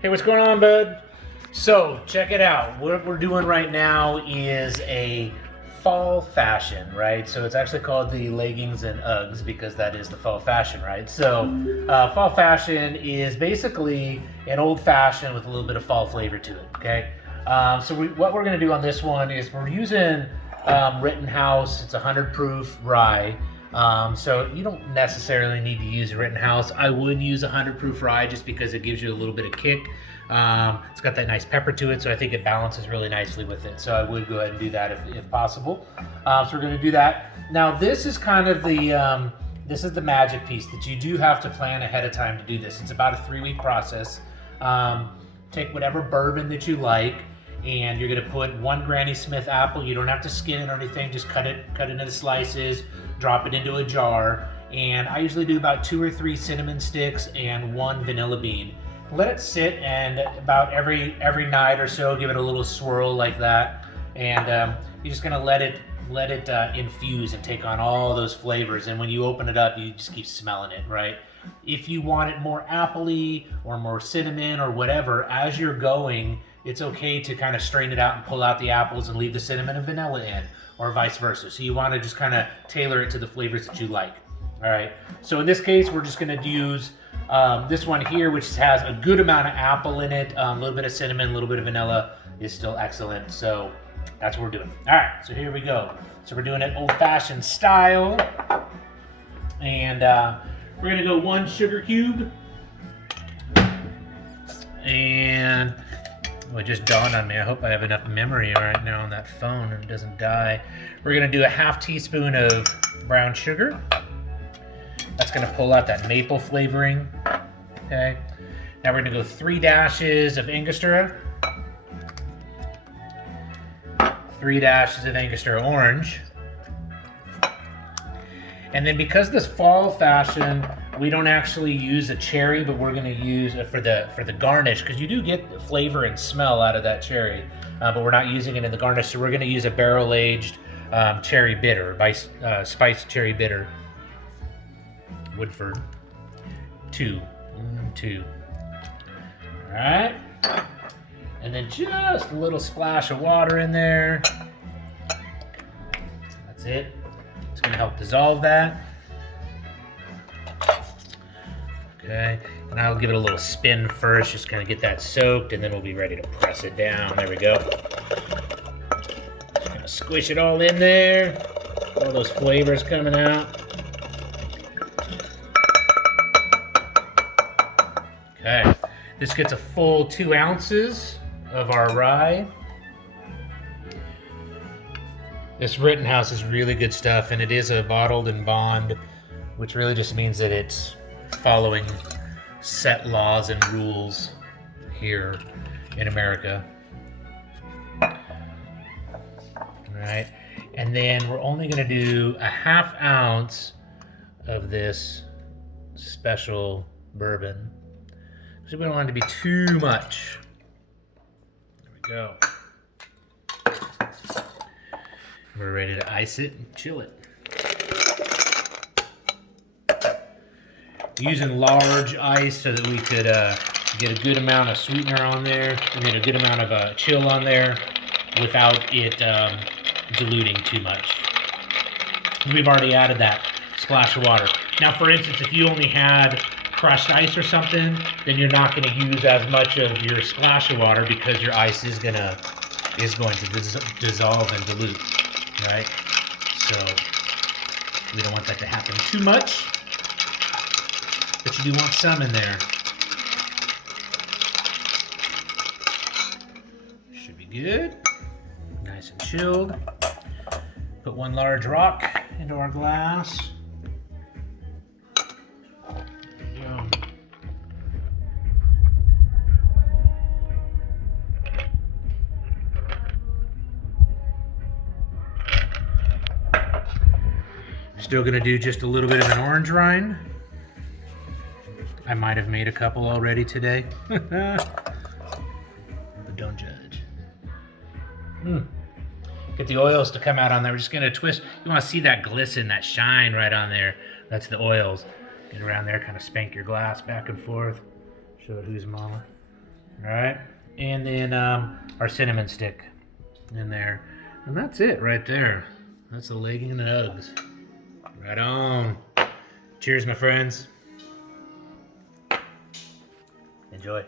Hey, what's going on, bud? So, check it out. What we're doing right now is a fall fashion, right? So it's actually called the Leggings and Uggs because that is the fall fashion, right? So fall fashion is basically an old fashioned with a little bit of fall flavor to it, okay? What we're gonna do on this one is we're using Rittenhouse. It's 100 proof rye. So you don't necessarily need to use Rittenhouse. I would use 100 proof rye just because it gives you a little bit of kick. It's got that nice pepper to it, so I think it balances really nicely with it. So I would go ahead and do that if possible. So we're going to do that. Now this is kind of the this is the magic piece that you do have to plan ahead of time to do this. It's about a 3-week process. Take whatever bourbon that you like, and you're going to put 1 Granny Smith apple. You don't have to skin it or anything. Just cut it into slices. Drop it into a jar. And I usually do about 2 or 3 cinnamon sticks and 1 vanilla bean. Let it sit, and about every night or so, give it a little swirl like that, and you're just gonna let it infuse and take on all those flavors. And when you open it up, you just keep smelling it, right? If you want it more appley or more cinnamon or whatever, as you're going, it's okay to kind of strain it out and pull out the apples and leave the cinnamon and vanilla in, or vice versa. So you want to just kind of tailor it to the flavors that you like. All right. So in this case, we're just gonna use this one here, which has a good amount of apple in it, a little bit of cinnamon, a little bit of vanilla is still excellent. So that's what we're doing. All right, so here we go. So we're doing it old-fashioned style. And we're gonna go 1 sugar cube. And it just dawned on me, I hope I have enough memory right now on that phone and it doesn't die. We're gonna do a 1/2 teaspoon of brown sugar. That's gonna pull out that maple flavoring, okay? Now we're gonna go 3 dashes of Angostura, 3 dashes of Angostura orange. And then because this fall fashion, we don't actually use a cherry, but we're gonna use it for the garnish, because you do get flavor and smell out of that cherry, but we're not using it in the garnish, so we're gonna use a barrel-aged cherry bitter, spiced cherry bitter. Woodford. 2. 2. All right. And then just a little splash of water in there. That's it. It's going to help dissolve that. Okay. And I'll give it a little spin first, just kind of get that soaked, and then we'll be ready to press it down. There we go. Just going to squish it all in there. All those flavors coming out. Okay, this gets a full 2 ounces of our rye. This Rittenhouse is really good stuff, and it is a bottled and bond, which really just means that it's following set laws and rules here in America. All right, and then we're only gonna do a 1/2 ounce of this special bourbon. So we don't want it to be too much. There we go. We're ready to ice it and chill it. Using large ice so that we could get a good amount of sweetener on there, and get a good amount of chill on there without it diluting too much. We've already added that splash of water. Now, for instance, if you only had crushed ice or something, then you're not going to use as much of your splash of water because your ice is going to dissolve and dilute, right? So we don't want that to happen too much, but you do want some in there. Should be good. Nice and chilled. Put 1 large rock into our glass. Still gonna do just a little bit of an orange rind. I might have made a couple already today, but don't judge. Get the oils to come out on there. We're just gonna twist. You wanna see that glisten, that shine right on there. That's the oils. Get around there, kind of spank your glass back and forth. Show it who's mama. All right, and then our cinnamon stick in there, and that's it right there. That's the legging and the Uggs. Right on. Cheers, my friends. Enjoy.